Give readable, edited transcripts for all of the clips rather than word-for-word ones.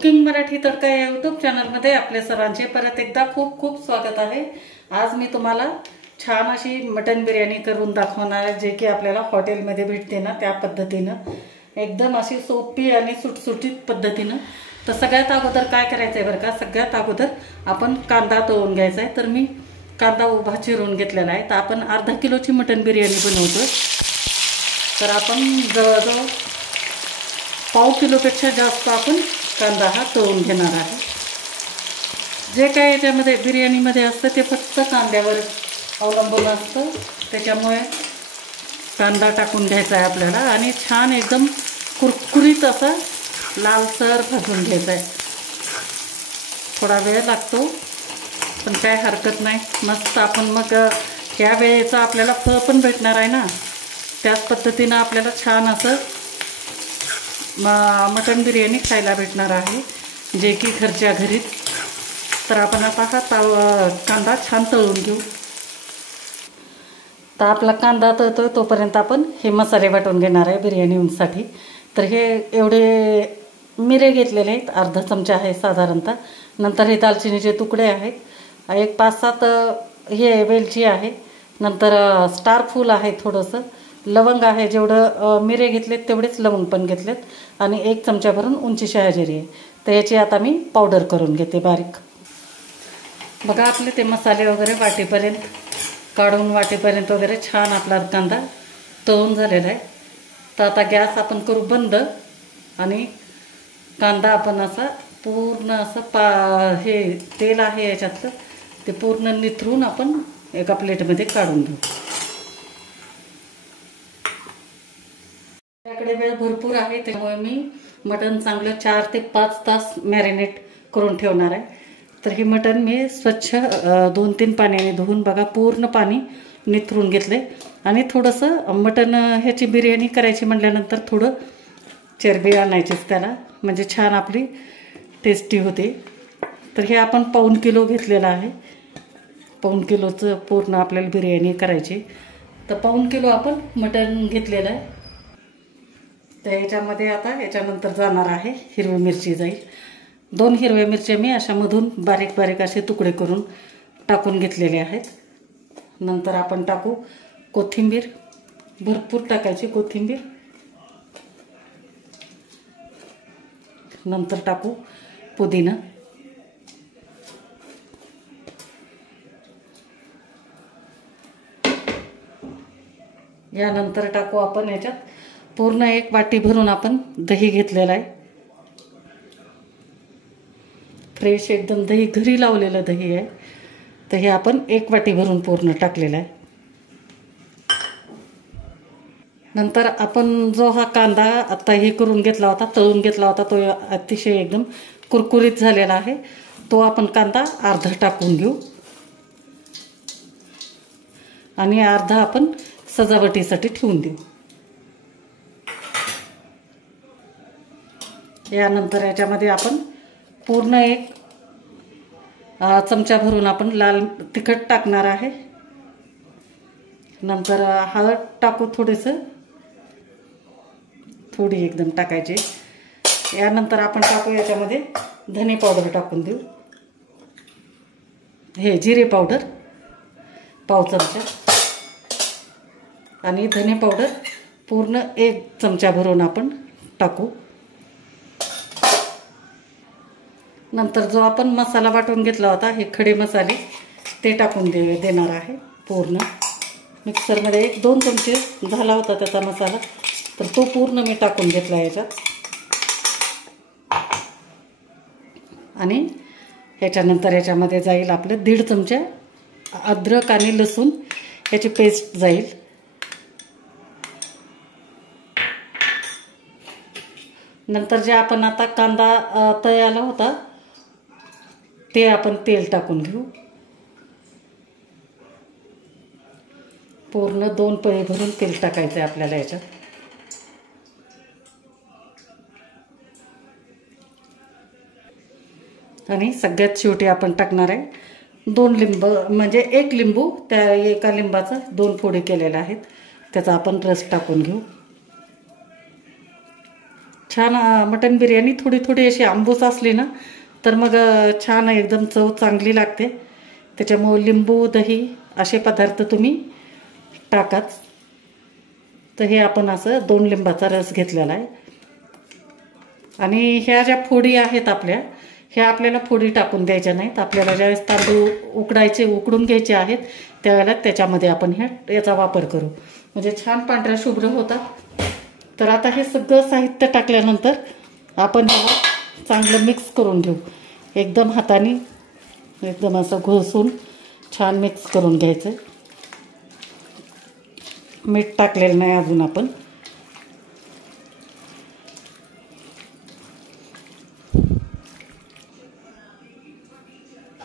Cooking Marathi तडका या YouTube चॅनलमध्ये आपले सर्वांचे परत एकदा खूप खूप स्वागत आहे। आज मी तुम्हाला छान अशी मटन बिर्याणी करून दाखवणार आहे, जे की आपल्याला हॉटेलमध्ये भेटते ना त्या पद्धतीनं, एकदम अशी सोपी आणि सुटसुटीत पद्धतीनं। तर सगळ्यात अगोदर काय करायचं आहे बरं का, सगळ्यात अगोदर आपण कांदा तळून घ्यायचा आहे। तर मी कांदा उभा चिरून घेतलेला आहे। तर आपण अर्धा किलोची मटन बिर्याणी बनवतोय, तर आपण जवळजवळ पाव किलोपेक्षा जास्त आपण कांदा हा तळून घेणार आहे। जे काय याच्यामध्ये बिर्याणीमध्ये असतं ते फक्त कांद्यावर अवलंबून असतं, त्याच्यामुळे कांदा टाकून घ्यायचा आहे आपल्याला आणि छान एकदम कुरकुरीत असा लालसर भाजून घ्यायचा आहे। थोडा वेळ लागतो पण काय हरकत नाही, मस्त आपण मग या वेळेचं आपल्याला फळ पण भेटणार आहे ना, त्याच पद्धतीनं आपल्याला छान असं मटन बिर्याणी खायला भेटणार आहे, जे की घरच्या घरीच। तर आपण आता हा कांदा छान तळून घेऊ। तर आपला कांदा तळतोय तोपर्यंत आपण हे मसाले वाटून घेणार आहे बिर्याणीसाठी। तर हे एवढे मिरे घेतलेले आहेत, अर्धा चमचा आहे साधारणतः। नंतर हे दालचिनीचे तुकडे आहेत, एक 5-7 हे वेलची आहे, नंतर स्टार फूल आहे, थोडंसं लवंग आहे, जेवढं मिरे घेतलेत तेवढेच लवंग पण घेतलेत, आणि 1 चमचा भरून उंची शहाजिरी आहे। तर याची आता मी पावडर करून घेते बारीक। बघा आपले ते मसाले वगैरे वाटेपर्यंत काढून वाटेपर्यंत वगैरे छान आपला कांदा तळून झालेला आहे। तर आता गॅस आपण करू बंद आणि कांदा आपण असा पूर्ण असं हे तेल आहे याच्यातलं ते पूर्ण निथरून आपण एका प्लेटमध्ये काढून घेऊ। आपल्याकडे वेळ भरपूर आहे, त्यामुळे मी मटण चांगलं 4 ते 5 तास मॅरिनेट करून ठेवणार आहे। तर हे मटण मी स्वच्छ 2-3 पाण्याने धुवून बघा पूर्ण पाणी निथरून घेतले, आणि थोडंसं मटण ह्याची बिर्याणी करायची म्हटल्यानंतर थोडं चरबी आणायचीच त्याला, म्हणजे छान आपली टेस्टी होते। तर हे आपण पाऊण किलो घेतलेलं आहे, पाऊण किलोचं पूर्ण आपल्याला बिर्याणी करायची। तर पाऊण किलो आपण मटण घेतलेलं आहे। तर याच्यामध्ये आता याच्यानंतर जाणार आहे हिरवी मिरची जाईल। 2 हिरव्या मिरच्या मी अशा मधून बारीक बारीक असे तुकडे करून टाकून घेतलेले आहेत। नंतर आपण टाकू कोथिंबीर, भरपूर टाकायची कोथिंबीर। नंतर टाकू पुदिना, यानंतर टाकू आपण याच्यात पूर्ण 1 वाटी भरून आपण दही घेतलेला आहे, फ्रेश एकदम दही, घरी लावलेलं दही आहे। तर हे आपण 1 वाटी भरून पूर्ण टाकलेलं आहे। नंतर आपण जो हा कांदा आता हे करून घेतला होता, तळून घेतला होता, तो अतिशय एकदम कुरकुरीत झालेला आहे। तो आपण कांदा अर्धा टाकून घेऊ आणि अर्धा आपण सजावटीसाठी ठेवून देऊ। यानंतर याच्यामध्ये आपण पूर्ण 1 चमचा भरून आपण लाल तिखट टाकणार आहे। नंतर हळद टाकू थोडी एकदम टाकायची। यानंतर आपण टाकू याच्यामध्ये धने पावडर टाकून देऊ, हे जिरे पावडर पाव चमचा, आणि धने पावडर पूर्ण 1 चमचा भरून आपण टाकू। नंतर जो आपण मसाला वाटून घेतला होता, हे खडे मसाले ते टाकून देणार आहे पूर्ण मिक्सरमध्ये। 1-2 चमचे झाला होता त्याचा मसाला, तर तो पूर्ण मी टाकून घेतला याच्यात। आणि ह्याच्यानंतर याच्यामध्ये जाईल आपलं 1.5 चमचा अद्रक आणि लसूण याची पेस्ट जाईल। नंतर जे आपण आता कांदा तळाला होता ते आपण तेल टाकून घेऊ, पूर्ण 2 पळी भरून तेल टाकायचं आहे आपल्याला याच्यात। आणि सगळ्यात शेवटी आपण टाकणार आहे 2 लिंब, म्हणजे 1 लिंबू, त्या एका लिंबाचा 2 फोडी केलेल्या आहेत, त्याचा आपण रस टाकून घेऊ। छान मटण बिर्याणी थोडी थोडी अशी आंबूस असली ना तर मग छान एकदम चव चांगली लागते. त्याच्यामुळे लिंबू दही असे पदार्थ तुम्ही टाकाच. तर हे आपण असं 2 लिंबाचा रस घेतलेला आहे. आणि ह्या ज्या फोडी आहेत आपल्या, ह्या आपल्याला फोडी टाकून द्यायच्या नाहीत. आपल्याला ज्यावेळेस तांदूळ उकडून घ्यायचे आहेत त्यावेळेला त्याच्यामध्ये आपण याचा वापर करू, म्हणजे छान पांढऱ्या शुभ्र होतात. तर आता हे सगळं साहित्य टाकल्यानंतर आपण ह्याला चांगलं मिक्स करून घेऊ. एकदम हाताने एकदम असं घोसून छान मिक्स करून घ्यायचं. मीठ टाकलेलं नाही अजून आपण.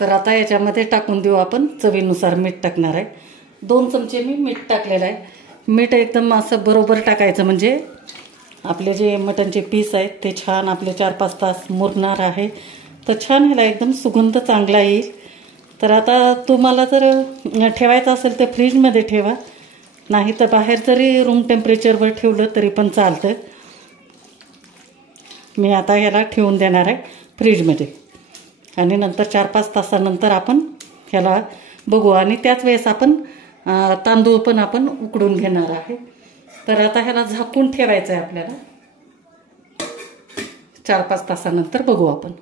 तर आता याच्यामध्ये टाकून देऊ आपण चवीनुसार मीठ टाकणार आहे. 2 चमचे मी मीठ टाकलेलं आहे. मीठ एकदम असं बरोबर टाकायचं म्हणजे आपले जे मटणचे पीस आहेत ते छान आपले 4-5 तास मुरणार आहे. तर छान ह्याला एकदम सुगंध चांगला येईल. तर आता तुम्हाला जर ठेवायचं असेल तर फ्रीजमध्ये ठेवा, नाही तर बाहेर जरी रूम टेम्परेचरवर ठेवलं तरी पण चालतं. मी आता ह्याला ठेवून देणार आहे फ्रीजमध्ये आणि नंतर 4-5 तासानंतर आपण ह्याला बघू. आणि त्याच वेळेस आपण तांदूळ पण आपण उकडून घेणार आहे. तर आता ह्याला झाकून ठेवायचं आहे आपल्याला. 4-5 तासानंतर बघू आपण.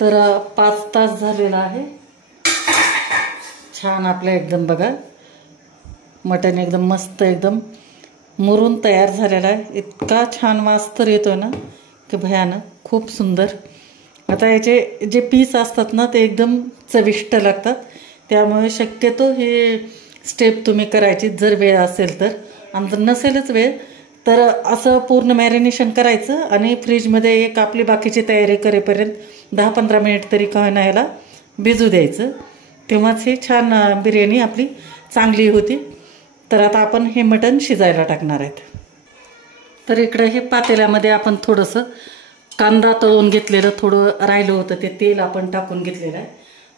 तर 5 तास झालेला आहे. छान आपलं एकदम बघा मटण एकदम मस्त एकदम मुरून तयार झालेला आहे. इतका छान वास तर येतो ना की भयानक, खूप सुंदर. आता याचे जे पीस असतात ना ते एकदम चविष्ट लागतात. त्यामुळे शक्यतो हे स्टेप तुम्ही करायची जर वेळ असेल तर. आणि जर नसेलच वेळ तर असं पूर्ण मॅरिनेशन करायचं आणि फ्रीजमध्ये एक आपली बाकीची तयारी करेपर्यंत 10-15 मिनिट तरी का होईना ह्याला भिजू द्यायचं. तेव्हाच हे छान बिर्याणी आपली चांगली होती. तर आता आपण हे मटण शिजायला टाकणार आहेत. तर इकडे हे पातेल्यामध्ये आपण थोडंसं कांदा तळून घेतलेलं थोडं राहिलं होतं ते तेल आपण टाकून घेतलेलं आहे.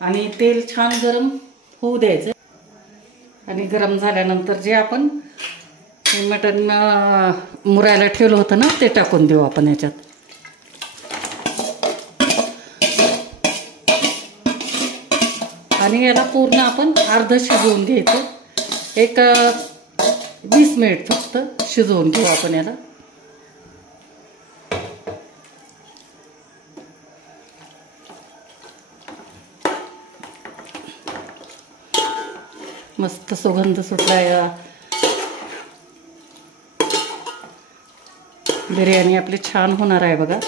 आणि तेल छान गरम होऊ द्यायचं. आणि गरम झाल्यानंतर जे आपण हे मटण मुरायला ठेवलं होतं ना ते टाकून देऊ आपण याच्यात. आणि याला पूर्ण आपण अर्ध शिजवून घ्यायचं. एक 20 मिनिट फक्त शिजवून घेऊ आपण याला. मस्त सुगंध सुटला या. बिर्याणी आपली छान होणार आहे बघा,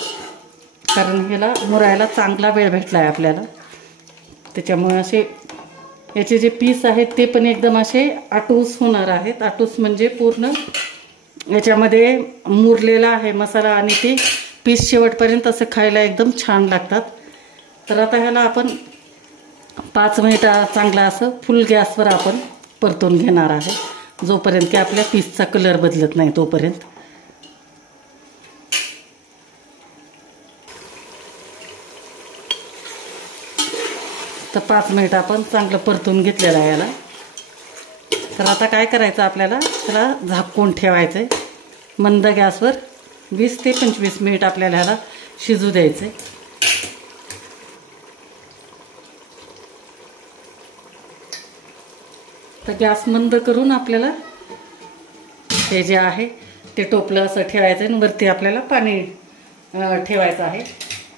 कारण ह्याला मुरायला चांगला वेळ भेटला आहे आपल्याला. त्याच्यामुळे असे याचे जे पीस आहेत ते पण एकदम असे आटूस होणार आहेत. आटूस म्हणजे पूर्ण याच्यामध्ये मुरलेला आहे मसाला आणि ते पीस शेवटपर्यंत असं खायला एकदम छान लागतात. तर आता ह्याला आपण 5 मिनिट चांगला असं फुल गॅसवर आपण परतून घेणार आहे, जोपर्यंत की आपल्या पीसचा कलर बदलत नाही तोपर्यंत. तर 5 मिनिट आपण चांगलं परतून घेतलेलं आहे याला. तर आता काय करायचं आपल्याला, त्याला झाकून ठेवायचं आहे मंद गॅसवर. 20 ते 25 मिनिट आपल्याला ह्याला शिजू द्यायचं आहे. तर गॅस मंद करून आपल्याला हे जे आहे ते टोपलं असं ठेवायचं आहे. वरती आपल्याला पाणी ठेवायचं आहे,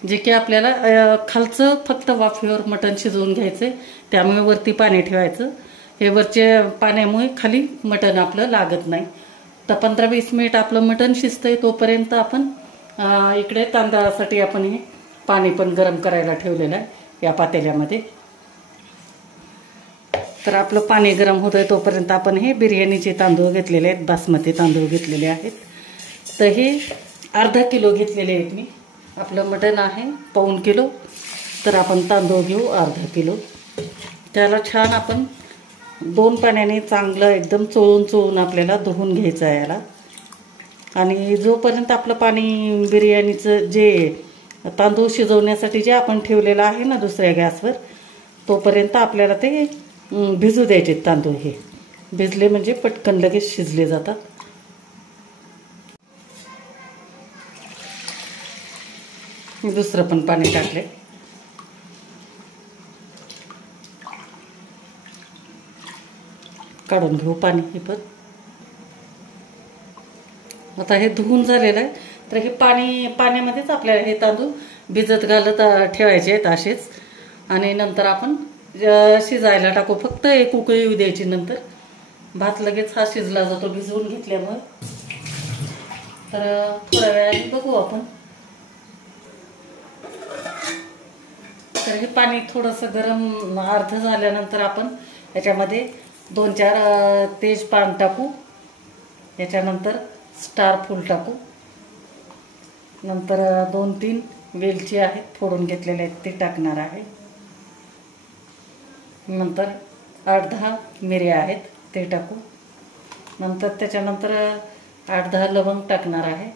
जे की आपल्याला खालचं फक्त वाफेवर मटण शिजवून घ्यायचं आहे. त्यामुळे वरती पाणी ठेवायचं. हे वरच्या पाण्यामुळे खाली मटण आपलं लागत नाही. तर 15-20 मिनिट आपलं मटण शिजतंय तोपर्यंत आपण इकडे तांदळासाठी आपण हे पाणी पण गरम करायला ठेवलेलं आहे या पातेल्यामध्ये. तर आपलं पाणी गरम होत आहे तोपर्यंत आपण हे बिर्याणीचे तांदूळ घेतलेले आहेत, बासमती तांदूळ घेतलेले आहेत. तर हे अर्धा किलो घेतलेले आहेत मी. आपलं मटण आहे 1.25 किलो, तर आपण तांदूळ घेऊ अर्धा किलो. त्याला छान आपण 2 पाण्याने चांगलं एकदम चोळून आपल्याला धुवून घ्यायचं आहे याला. आणि जोपर्यंत आपलं पाणी बिर्याणीचं जे तांदूळ शिजवण्यासाठी जे आपण ठेवलेलं आहे ना दुसऱ्या गॅसवर, तोपर्यंत आपल्याला ते भिजू द्यायचे तांदूळ. हे भिजले म्हणजे पटकन लगेच शिजले जातात. दुसरं पण पाणी टाकले. काढून घेऊ पाणी हे पण. आता हे धुवून झालेलं आहे, तर हे पाण्यामध्येच आपल्याला हे तांदूळ भिजत घालत ठेवायचे आहेत असेच. आणि नंतर आपण शिजायला टाकू. फक्त एक उकळी येऊ द्यायची. नंतर भात लगेच हा शिजला जातो भिजवून घेतल्यामुळे. तर थोड्या वेळाने बघू आपण. तर हे पाणी थोडंसं गरम अर्ध झाल्यानंतर आपण याच्यामध्ये 2-4 तेजपान टाकू. याच्यानंतर स्टार फूल टाकू. नंतर 2-3 वेलची आहेत फोडून घेतलेले आहेत ते टाकणार आहे. नंतर 8-10 मिऱ्या आहेत ते टाकू. नंतर त्याच्यानंतर 8-10 लवंग टाकणार आहे.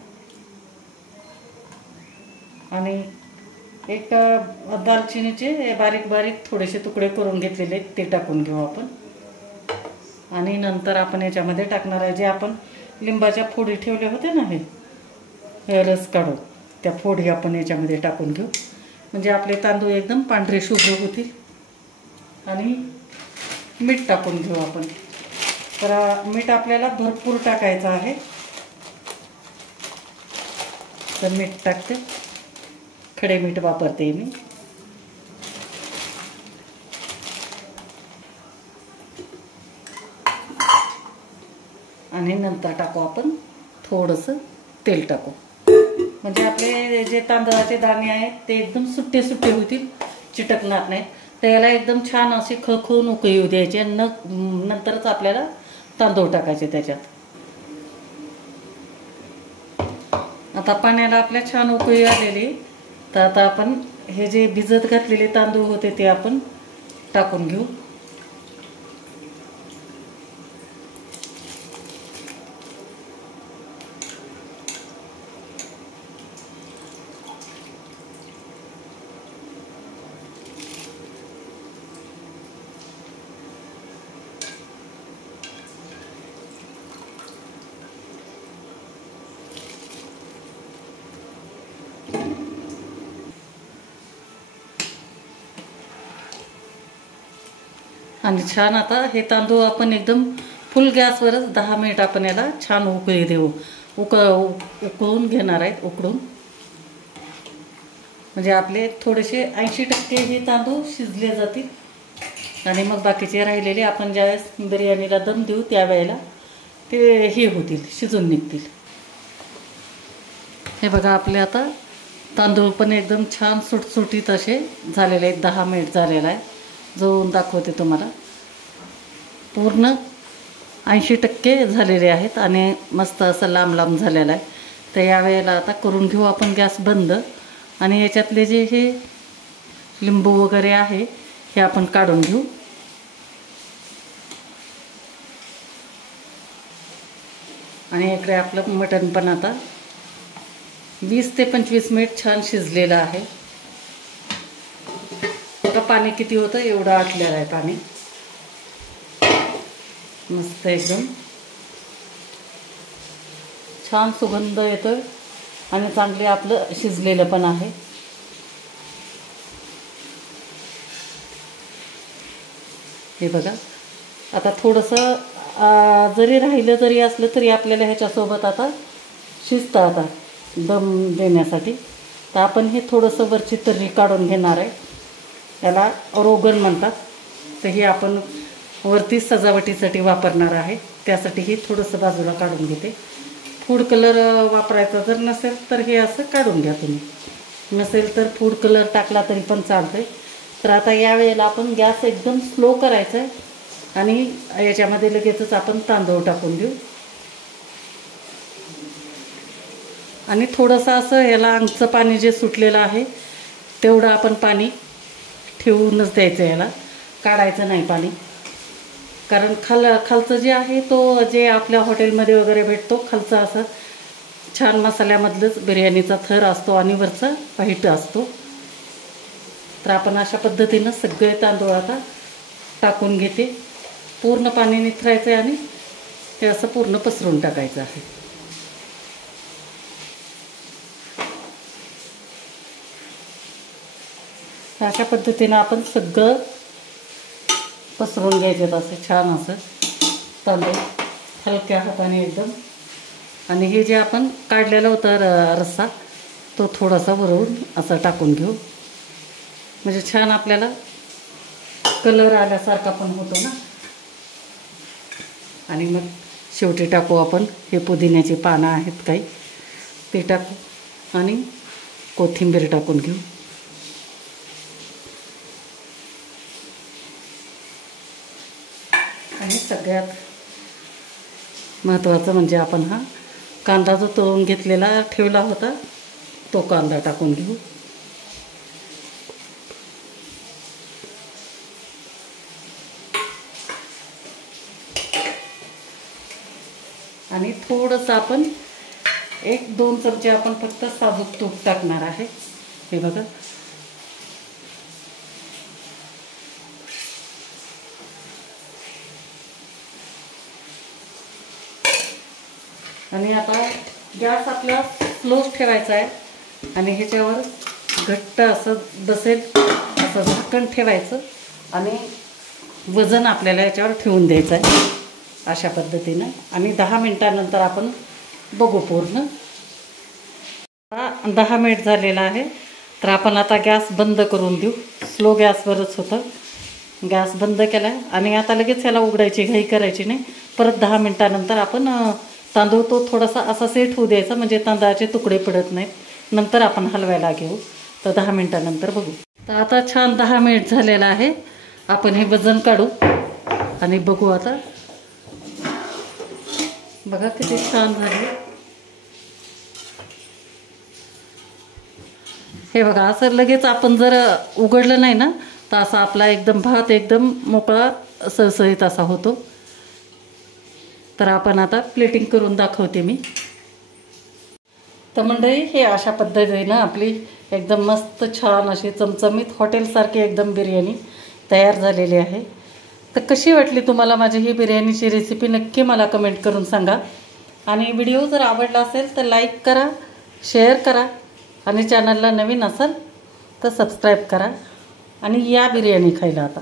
आणि एक दालचिनीचे बारीक बारीक थोडेसे तुकडे करून घेतलेले आहेत ते टाकून घेऊ आपण. आणि नंतर आपण याच्यामध्ये टाकणार आहे जे आपण लिंबाच्या फोडी ठेवले होते ना, हे रस काढून त्या फोडी आपण याच्यामध्ये टाकून घेऊ. म्हणजे आपले तांदूळ एकदम पांढरे शुभ्र होतील. आणि मीठ टाकून घेऊ आपण. तर मीठ आपल्याला भरपूर टाकायचं आहे. तर मीठ टाकते. खडे मीठ वापरते मी. आणि नंतर टाकू आपण थोडंसं तेल टाकू. म्हणजे आपले जे तांदळाचे दाणे आहेत ते एकदम सुट्टे सुट्टे होतील, चिटकणार नाही. तर याला एकदम छान असे खळखळून उकळी येऊ द्यायचे. नंतरच आपल्याला तांदूळ टाकायचे त्याच्यात. आता पाण्याला आपल्या छान उकळी आलेली. तर आता आपण हे जे भिजत घातलेले तांदूळ होते ते आपण टाकून घेऊ. आणि छान आता हे तांदूळ आपण एकदम फुल गॅसवरच 10 मिनिट आपण याला छान उकळी देऊ. उकळून घेणार आहेत उकडून. म्हणजे आपले थोडेसे 80% हे तांदूळ शिजले जातील. आणि मग बाकीचे राहिलेले आपण ज्यावेळेस बिर्याणीला दम देऊ त्यावेळेला ते हे होतील, शिजून निघतील. हे बघा आपले आता तांदूळ पण एकदम छान सुटसुटीत असे झालेले आहेत. 10 मिनिट झालेला आहे. जवळून दाखवते तुम्हाला. पूर्ण 80% झालेले आहेत आणि मस्त असं लांब लांब झालेलं आहे. तर यावेळेला आता करून घेऊ आपण गॅस बंद. आणि याच्यातले जे हे लिंबू वगैरे आहे हे आपण काढून घेऊ. आणि इकडे आपलं मटण पण आता 20 ते 25 मिनिट छान शिजलेलं आहे. आता पाणी किती होतं एवढं आटलेलं आहे पाणी. मस्त एकदम छान सुगंध येतोय आणि चांगले आपलं शिजलेलं पण आहे. हे बघा आता थोडंसं जरी राहिलं जरी असलं तरी आपल्याला ह्याच्यासोबत आता शिजतं आता दम देण्यासाठी. तर आपण हे थोडंसं वरची तर्री काढून घेणार आहे. याला रोगन म्हणतात. तर हे आपण वरती सजावटीसाठी वापरणार आहे. त्यासाठी हे थोडंसं बाजूला काढून घेते. फूड कलर वापरायचा जर नसेल तर हे असं काढून घ्या तुम्ही. नसेल तर फूड कलर टाकला तरी पण चालतंय. तर आता यावेळेला आपण गॅस एकदम स्लो करायचा आहे आणि याच्यामध्ये लगेचच आपण तांदूळ टाकून देऊ. आणि थोडंसं असं याला अंगचं पाणी जे सुटलेलं आहे तेवढं आपण पाणी ठेवूनच द्यायचं. याला काढायचं नाही पाणी. कारण खालचं जे आहे तो जे आपल्या हॉटेलमध्ये वगैरे भेटतो खालचं असं छान मसाल्यामधलंच बिर्याणीचा थर असतो आणि वरचा व्हाईट असतो. तर आपण अशा पद्धतीनं सगळे तांदूळ आता टाकून घेते. पूर्ण पाणी निथरायचं आहे आणि हे असं पूर्ण पसरून टाकायचं आहे. अशा पद्धतीनं आपण सगळं पसरून घ्यायचं असं छान असं तांदूळ हलक्या हाताने एकदम. आणि हे जे आपण काढलेला होता रस्सा तो थोडासा वरून असं टाकून घेऊ, म्हणजे छान आपल्याला कलर आल्यासारखा पण होतो ना. आणि मग शेवटी टाकू आपण हे पुदिन्याची पानं आहेत काही ते टाकू आणि कोथिंबीर टाकून घेऊ. आणि सगळ्यात महत्त्वाचं म्हणजे आपण हा कांदा जो तळून घेतलेला ठेवला होता तो कांदा टाकून घेऊ. आणि थोडंसं आपण 1-2 चमचे आपण फक्त साजूक तूप टाकणार आहे. हे बघा. आणि आता गॅस आपला स्लोच ठेवायचा आहे आणि ह्याच्यावर घट्ट असं बसेल असं झाकण ठेवायचं आणि वजन आपल्याला याच्यावर ठेवून द्यायचं आहे अशा पद्धतीनं. आणि 10 मिनिटानंतर आपण बघू पूर्ण. 10 मिनिट झालेला आहे तर आपण आता गॅस बंद करून देऊ. स्लो गॅसवरच होतं. गॅस बंद केला आणि आता लगेच ह्याला उघडायची घाई करायची नाही. परत 10 मिनिटानंतर आपण तांदूळ तो थोडासा असा सेट होऊ द्यायचा म्हणजे तांदळाचे तुकडे पडत नाहीत. नंतर आपण हलवायला घेऊ. तर 10 मिनिटानंतर बघू. तर आता छान 10 मिनिट झालेला आहे. आपण हे वजन काढू आणि बघू. आता बघा किती छान झाले. हे बघा असं लगेच आपण जर उघडलं नाही ना तर असा आपला एकदम भात एकदम मोकळा सळसळीत असा होतो. तर आपण आता प्लेटिंग करून दाखवते मी. तर मंडळी हे अशा पद्धतीनं आपली एकदम मस्त छान अशी चमचमीत हॉटेलसारखी एकदम बिर्याणी तयार झालेली आहे. तर कशी वाटली तुम्हाला माझी ही बिर्याणीची रेसिपी नक्की मला कमेंट करून सांगा. आणि व्हिडिओ जर आवडला असेल तर लाईक करा, शेअर करा आणि चॅनलला नवीन असाल तर सबस्क्राईब करा आणि या बिर्याणी खायला आता.